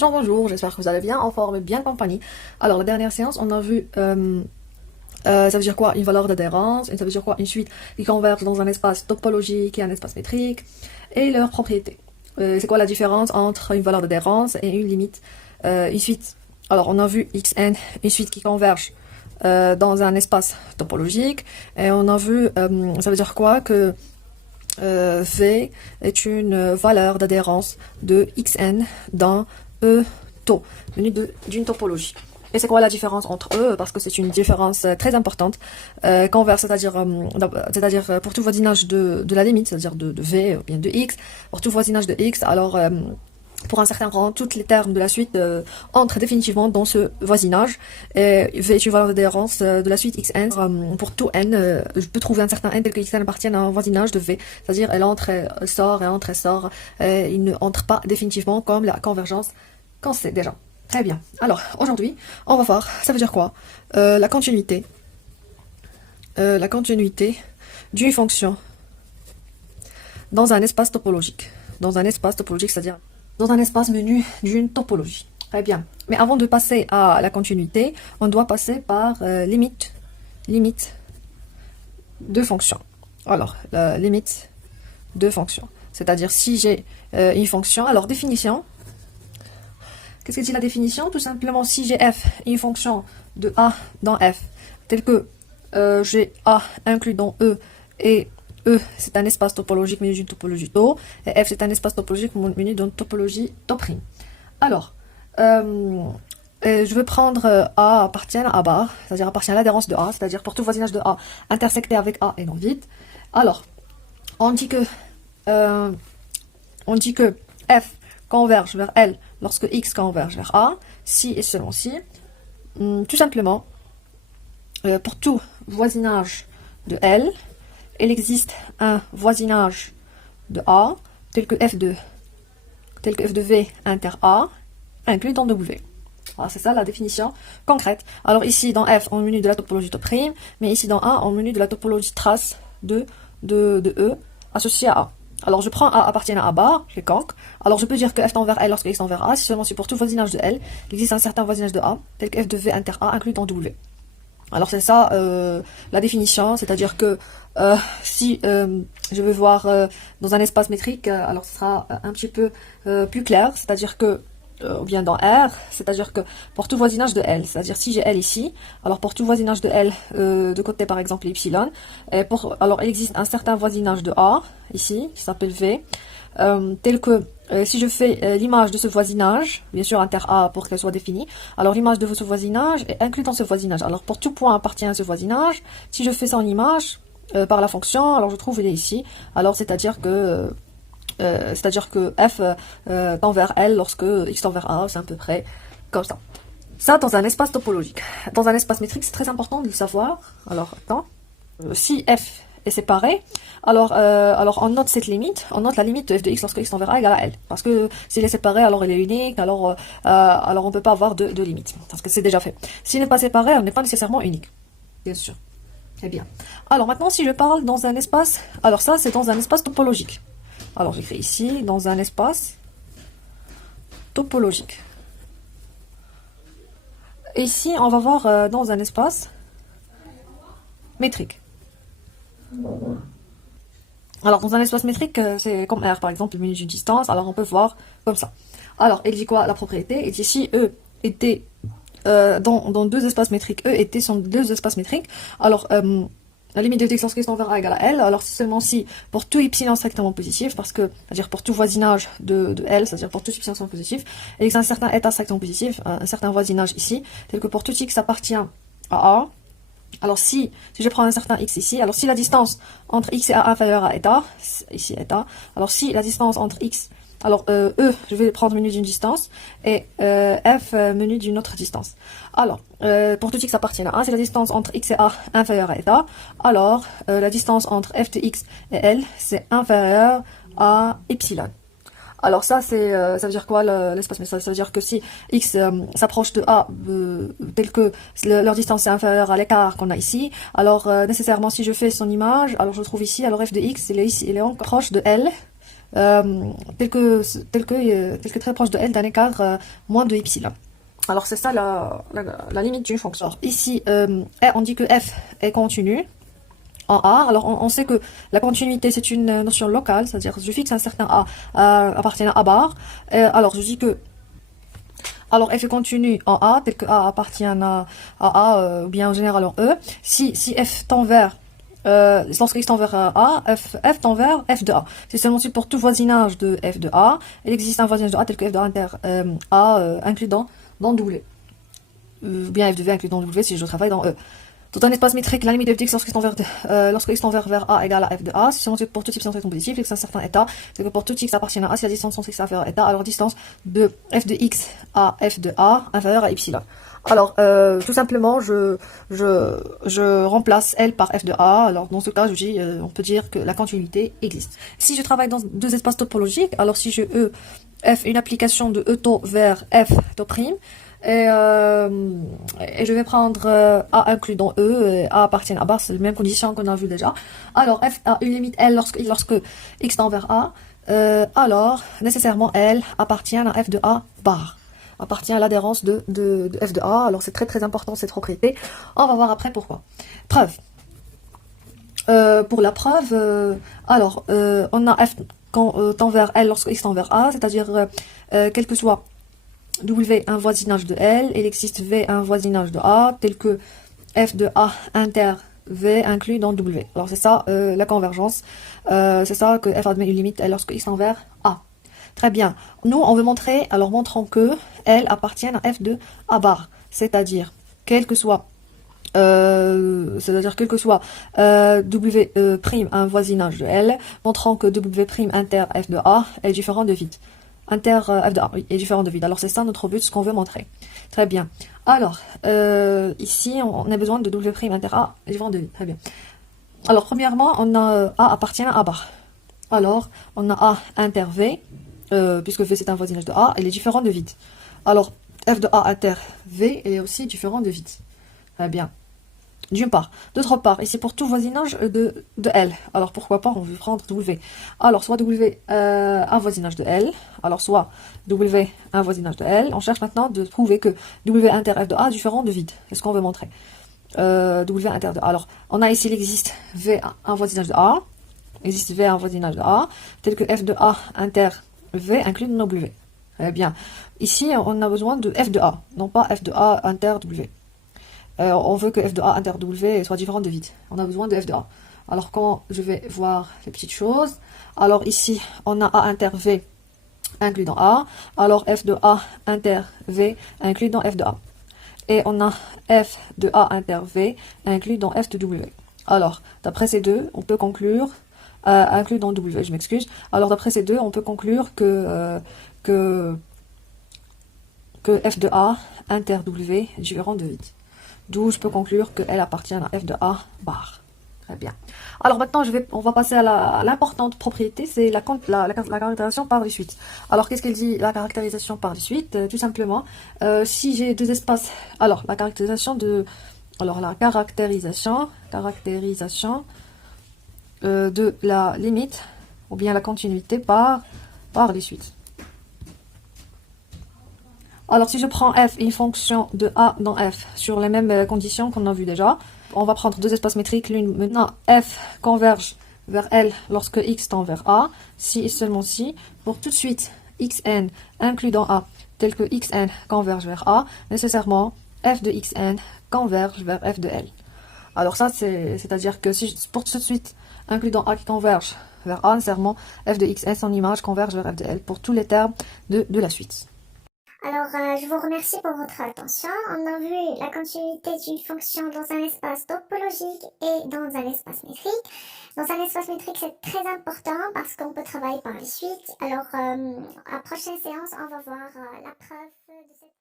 Jean, bonjour, j'espère que vous allez bien, en forme et bien compagnie. Alors, la dernière séance, on a vu, ça veut dire quoi? Une valeur d'adhérence, et ça veut dire quoi? Une suite qui converge dans un espace topologique et un espace métrique, et leurs propriétés. C'est quoi la différence entre une valeur d'adhérence et une limite? Une suite, alors on a vu Xn, une suite qui converge dans un espace topologique, et on a vu, ça veut dire quoi? Que V est une valeur d'adhérence de Xn dans E tau, venu d'une topologie. Et c'est quoi la différence entre eux? Parce que c'est une différence très importante. Converse, c'est-à-dire pour tout voisinage de la limite, c'est-à-dire de V ou bien de X, pour tout voisinage de X, alors pour un certain rang, tous les termes de la suite entrent définitivement dans ce voisinage. Et V est une valeur d'adhérence de la suite Xn. Pour tout n, je peux trouver un certain n tel que Xn appartient à un voisinage de V. C'est-à-dire elle entre, elle sort, elle entre, elle sort. Il ne entre pas définitivement comme la convergence qu'on sait déjà. Très bien. Alors, aujourd'hui, on va voir, ça veut dire quoi? La continuité d'une fonction dans un espace topologique. Dans un espace topologique, c'est-à-dire dans un espace menu d'une topologie. Très bien. Mais avant de passer à la continuité, on doit passer par limite de fonction. Alors, la limite de fonction. C'est-à-dire si j'ai une fonction, alors définition. Qu'est-ce que dit la définition? Tout simplement, si j'ai f, une fonction de a dans f, telle que j'ai a inclus dans e, et E, c'est un espace topologique muni d'une topologie tau, et F, c'est un espace topologique muni d'une topologie tau'. Alors, je veux prendre A appartient à A bar, c'est-à-dire appartient à l'adhérence de A, c'est-à-dire pour tout voisinage de A intersecté avec A et non vide. Alors, on dit que F converge vers L lorsque X converge vers A, si et seulement si. Tout simplement, pour tout voisinage de L, il existe un voisinage de A tel que f de V inter A inclus dans W. Voilà, c'est ça la définition concrète. Alors ici dans F on menu de la topologie tau', mais ici dans A on menu de la topologie trace de E associée à A. Alors je prends A appartient à A bar, quelconque. Alors je peux dire que F tend vers L lorsque X tend vers A, si seulement si pour tout voisinage de L, il existe un certain voisinage de A tel que f de V inter A inclus dans W. Alors c'est ça la définition, c'est-à-dire que si je veux voir dans un espace métrique, alors ce sera un petit peu plus clair, c'est-à-dire que, ou bien dans R, c'est-à-dire que pour tout voisinage de L, c'est-à-dire si j'ai L ici, alors pour tout voisinage de L, de côté par exemple epsilon, alors il existe un certain voisinage de A, ici, qui s'appelle V, tel que si je fais l'image de ce voisinage, bien sûr inter A pour qu'elle soit définie, alors l'image de ce voisinage est inclue dans ce voisinage. Alors pour tout point appartient à ce voisinage, si je fais son image par la fonction, alors je trouve il est ici. Alors c'est-à-dire que f tend vers L lorsque x tend vers A, c'est à peu près comme ça. Ça dans un espace topologique. Dans un espace métrique, c'est très important de le savoir. Alors attends, si f est séparé, alors on note cette limite, on note la limite de f de x lorsque x tend vers a égale à L. Parce que s'il est séparé, alors il est unique, alors on ne peut pas avoir de limite, parce que c'est déjà fait. S'il n'est pas séparé, on n'est pas nécessairement unique. Bien sûr. Très bien. Alors maintenant, si je parle dans un espace, alors ça c'est dans un espace topologique. Alors j'écris ici, dans un espace topologique. Et ici, on va voir dans un espace métrique. Alors, dans un espace métrique, c'est comme R, par exemple, menu d'une distance. Alors, on peut voir comme ça. Alors, il dit quoi? La propriété. Il dit si E était dans deux espaces métriques, E était sur deux espaces métriques. Alors, la limite de x lorsque x tend vers A égale à L. Alors, c'est seulement si, pour tout epsilon strictement positif, parce que, c'est-à-dire pour tout voisinage de L, c'est-à-dire pour tout epsilon strictement positif, il existe un certain état strictement positif, un certain voisinage ici, tel que pour tout x appartient à A. Alors si je prends un certain x ici, alors si la distance entre x et a inférieure à eta, ici eta, alors si la distance entre x, alors E, je vais prendre menu d'une distance, et F menu d'une autre distance. Alors, pour tout x appartient à 1, si la distance entre x et a inférieure à eta, alors la distance entre f de x et L, c'est inférieur à epsilon. Alors ça, ça veut dire quoi l'espace métrique? Ça veut dire que si x s'approche de A, tel que leur distance est inférieure à l'écart qu'on a ici, alors nécessairement si je fais son image, alors je trouve ici, alors f de x, il est encore proche de L, tel que très proche de L d'un écart moins de epsilon. Alors c'est ça la limite d'une fonction. Alors, ici, on dit que f est continu en A. Alors on sait que la continuité c'est une notion locale, c'est-à-dire je fixe un certain A appartenant à A bar. Alors je dis que alors f est continu en A, tel que A appartient à A, ou bien en général en E. Si f tend vers lorsque x tend vers A, f tend vers f de A. C'est seulement si pour tout voisinage de f de A, il existe un voisinage de A tel que f de A inter A inclus dans W. Ou bien f de V inclus dans W si je travaille dans E. Tout un espace métrique, la limite de x lorsque x tend vers A égale à f de A, si seulement pour tout type sans positif, x un certain état, c'est que pour tout x appartient à A, si la distance entre x est inférieure à état, alors distance de f de x à f de A inférieure à epsilon. Alors, tout simplement, je remplace L par f de A. Alors, dans ce cas, on peut dire que la continuité existe. Si je travaille dans deux espaces topologiques, alors si je f une application de E tau vers f tau prime, et je vais prendre A inclus dans E, et A appartient à A, c'est les mêmes conditions qu'on a vu déjà. Alors, f a une limite L lorsque x tend vers A, alors, nécessairement, L appartient à f de A bar. Appartient à l'adhérence de f de A. Alors c'est très très important cette propriété. On va voir après pourquoi. Preuve. Pour la preuve, on a f tend vers L lorsque x tend vers A, c'est-à-dire quel que soit W un voisinage de L, il existe V un voisinage de A, tel que f de A inter V inclus dans W. Alors c'est ça la convergence. C'est ça que f admet une limite L lorsque x tend vers A. Très bien. Nous, on veut montrer, alors montrons que L appartient à f de A bar, c'est-à-dire quel que soit W prime un voisinage de L, montrant que W prime inter f de A est différent de vide. Inter f de A, oui, est différent de vide. Alors c'est ça notre but, ce qu'on veut montrer. Très bien. Alors, ici, on a besoin de W prime inter A est différent de vide. Très bien. Alors, premièrement, on a A appartient à A bar. Alors, on a A inter V, puisque V c'est un voisinage de A, il est différent de vide. Alors, f de A inter V est aussi différent de vide. Très bien. D'une part. D'autre part, ici pour tout voisinage de L. Alors pourquoi pas, on veut prendre W. Alors soit W un voisinage de L, alors soit W un voisinage de L. On cherche maintenant de prouver que W inter f de A est différent de vide. C'est ce qu'on veut montrer. W inter de A. Alors on a ici, il existe V un voisinage de A. Il existe V un voisinage de A, tel que f de A inter V inclus dans W. Très bien. Ici, on a besoin de f de A, non pas f de A inter W. On veut que f de A inter W soit différent de vide. On a besoin de f de A. Alors, quand je vais voir les petites choses, alors ici, on a A inter V inclus dans A. Alors, f de A inter V inclus dans f de A. Et on a f de A inter V inclus dans f de W. Alors, d'après ces deux, on peut conclure, inclus dans W, je m'excuse. Alors, d'après ces deux, on peut conclure que f de A inter W est différent de vide. D'où je peux conclure qu'elle appartient à f de A bar. Très bien. Alors maintenant, on va passer à l'importante propriété, c'est la caractérisation par les suites. Alors qu'est-ce qu'elle dit, la caractérisation par les suites? Tout simplement, si j'ai deux espaces, alors la caractérisation de la limite ou bien la continuité par les suites. Alors, si je prends f une fonction de A dans f sur les mêmes conditions qu'on a vues déjà, on va prendre deux espaces métriques. L'une, maintenant, f converge vers L lorsque x tend vers A, si et seulement si, pour tout de suite xn inclus dans A, tel que xn converge vers A, nécessairement f de xn converge vers f de L. Alors ça, c'est-à-dire que si pour tout de suite inclus dans A qui converge vers A, nécessairement f de xn, son image, converge vers f de L pour tous les termes de la suite. Alors, je vous remercie pour votre attention. On a vu la continuité d'une fonction dans un espace topologique et dans un espace métrique. Dans un espace métrique, c'est très important parce qu'on peut travailler par les suites. Alors, à la prochaine séance, on va voir la preuve de cette